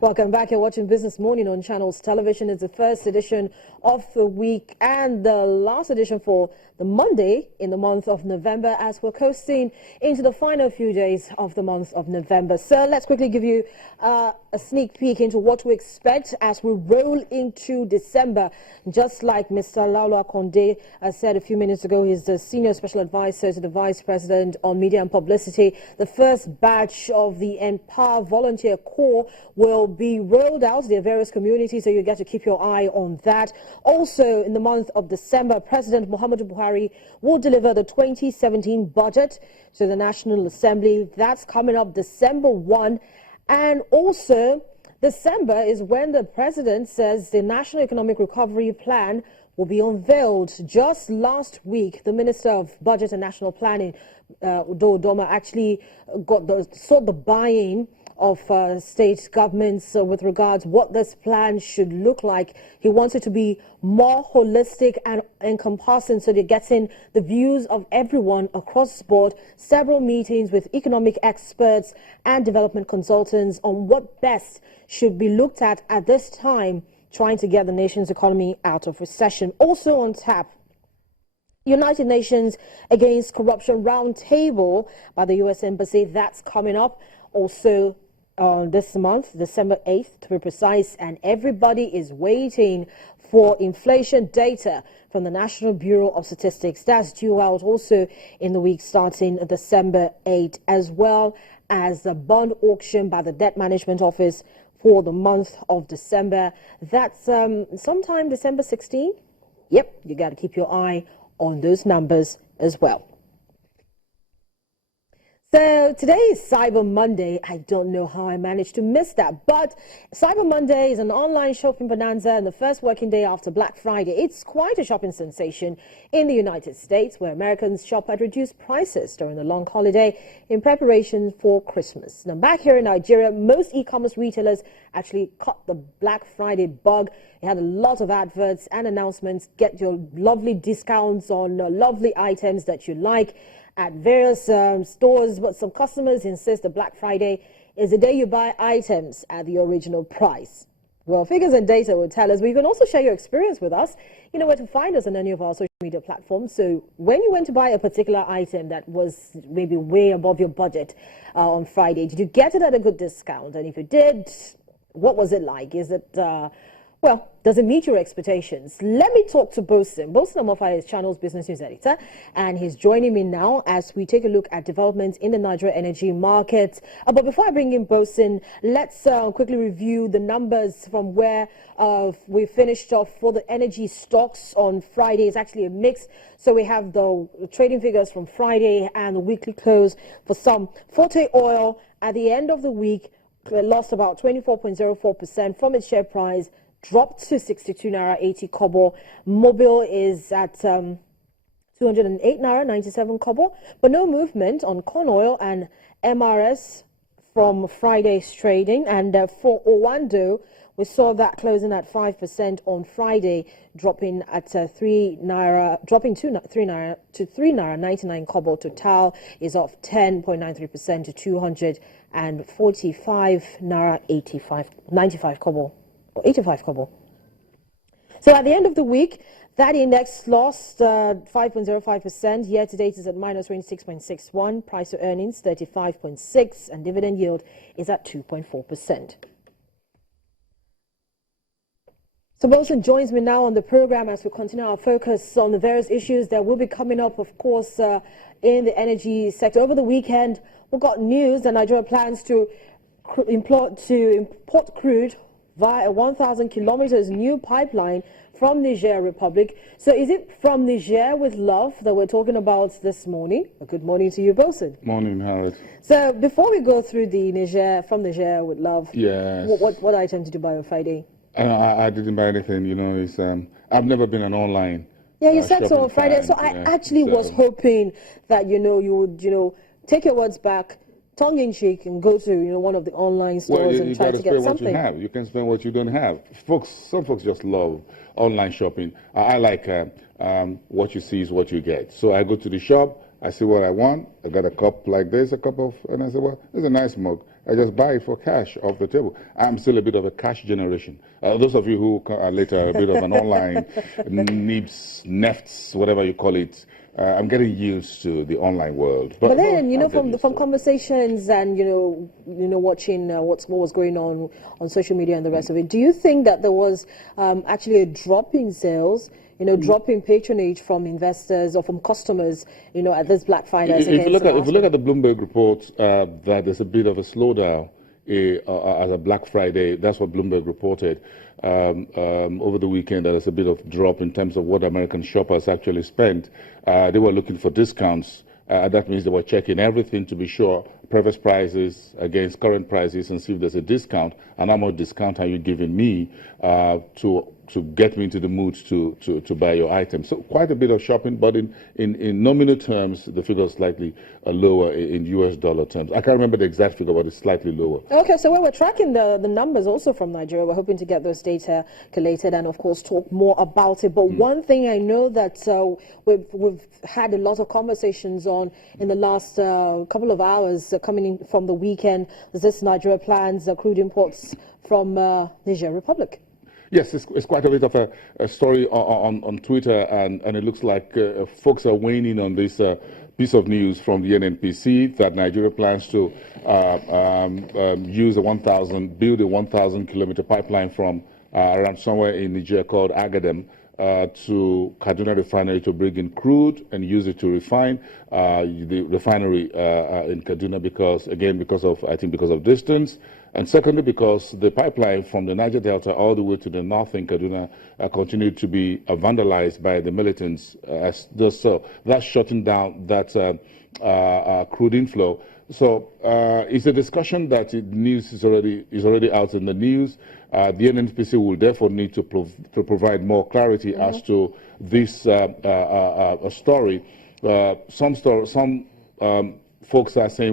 Welcome back. You're watching Business Morning on Channels Television. It's the first edition of the week and the last edition for the Monday in the month of November as we're coasting into the final few days of the month of November. So let's quickly give you a sneak peek into what to expect as we roll into December. Just like Mr. Laula Conde said a few minutes ago, he's the Senior Special Advisor to the Vice President on Media and Publicity. The first batch of the Empower Volunteer Corps will be rolled out to their various communities, so you get to keep your eye on that. Also, in the month of December, President Muhammadu Buhari will deliver the 2017 budget to the National Assembly. That's coming up December 1. And also, December is when the president says the National Economic Recovery Plan will be unveiled. Just last week, the Minister of Budget and National Planning, Udo Udoma, actually sought the buy-in of state governments with regards what this plan should look like. He wants it to be more holistic and encompassing, so they're getting the views of everyone across the board. Several meetings with economic experts and development consultants on what best should be looked at this time, trying to get the nation's economy out of recession. Also on tap, United Nations Against Corruption Roundtable by the U.S. Embassy. That's coming up also this month, December 8th to be precise, and everybody is waiting for inflation data from the National Bureau of Statistics. That's due out also in the week starting December 8th, as well as the bond auction by the Debt Management Office for the month of December. That's sometime December 16th. Yep, you got to keep your eye on those numbers as well. So today is Cyber Monday. I don't know how I managed to miss that, but Cyber Monday is an online shopping bonanza and the first working day after Black Friday. It's quite a shopping sensation in the United States, where Americans shop at reduced prices during the long holiday in preparation for Christmas. Now, back here in Nigeria, most e-commerce retailers actually caught the Black Friday bug. They had a lot of adverts and announcements. Get your lovely discounts on lovely items that you like at various stores, but some customers insist that Black Friday is the day you buy items at the original price. Well, figures and data will tell us, but you can also share your experience with us. You know where to find us on any of our social media platforms. So when you went to buy a particular item that was maybe way above your budget on Friday, did you get it at a good discount? And if you did, what was it like? Is it well, does it meet your expectations? Let me talk to Bosun. Bosun Amofa is Channel's business news editor, and he's joining me now as we take a look at developments in the Nigeria energy market. But before I bring in Bosun, let's quickly review the numbers from where we finished off for the energy stocks on Friday. It's actually a mix. So we have the trading figures from Friday and the weekly close for some. Forte Oil at the end of the week lost about 24.04% from its share price, dropped to 62 naira 80 kobo. Mobil is at 208 naira 97 kobo, but no movement on corn oil and MRS from Friday's trading. And for Owando, we saw that closing at 5% on Friday, dropping at 3 naira 99 kobo. Total is off 10.93% to 245 naira 95 kobo. 85 kobo. So at the end of the week, that index lost 5.05%. Year to date is at minus 26.61. Price to earnings 35.6, and dividend yield is at 2.4%. So Bosun joins me now on the program as we continue our focus on the various issues that will be coming up, of course, in the energy sector. Over the weekend, we got news that Nigeria plans to import crude via a 1,000 kilometers new pipeline from Niger Republic. So is it from Niger with love that we're talking about this morning? Good morning to you, Bosun. Morning, Howard. So before we go through the from Niger with love, yes. What item did you buy on Friday? I didn't buy anything. You know, it's I've never been an online. Yeah, you said so on Friday. So I actually was hoping that you would take your words back, tongue in cheek, and go to one of the online stores and try to get something. You can spend what you don't have. Some folks just love online shopping. I like what you see is what you get. So I go to the shop, I see what I want. I got a cup like this, and I say, well, this is a nice mug. I just buy it for cash off the table. I'm still a bit of a cash generation. Those of you who are later a bit of an online NIBS, NEFTs, whatever you call it, I'm getting used to the online world. But then, you know, from conversations and watching what was going on social media and the rest of it, do you think that there was actually a drop in sales, drop in patronage from investors or from customers, at this Black Friday? If you look at the Bloomberg report, that there's a bit of a slowdown as a Black Friday. That's what Bloomberg reported over the weekend. There's a bit of drop in terms of what American shoppers actually spent. They were looking for discounts. That means they were checking everything to be sure, previous prices against current prices, and see if there's a discount, and how much discount are you giving me to get me into the mood to buy your item. So quite a bit of shopping, but in nominal terms, the figure is slightly lower in US dollar terms. I can't remember the exact figure, but it's slightly lower. Okay, so we're tracking the numbers also from Nigeria. We're hoping to get those data collated and, of course, talk more about it. But one thing I know that we've had a lot of conversations on in the last couple of hours coming in from the weekend is this Nigeria plans crude imports from Niger Republic. Yes, it's quite a bit of a story on Twitter, and it looks like folks are weighing in on this piece of news from the NNPC that Nigeria plans to build a 1,000-kilometer pipeline from around somewhere in Niger called Agadem to Kaduna Refinery to bring in crude and use it to refine the refinery in Kaduna because of distance. And secondly, because the pipeline from the Niger Delta all the way to the north in Kaduna continued to be vandalized by the militants. So that's shutting down that crude inflow. So it's a discussion that the news is already out in the news. The NNPC will therefore need to provide more clarity as to this story. Some folks are saying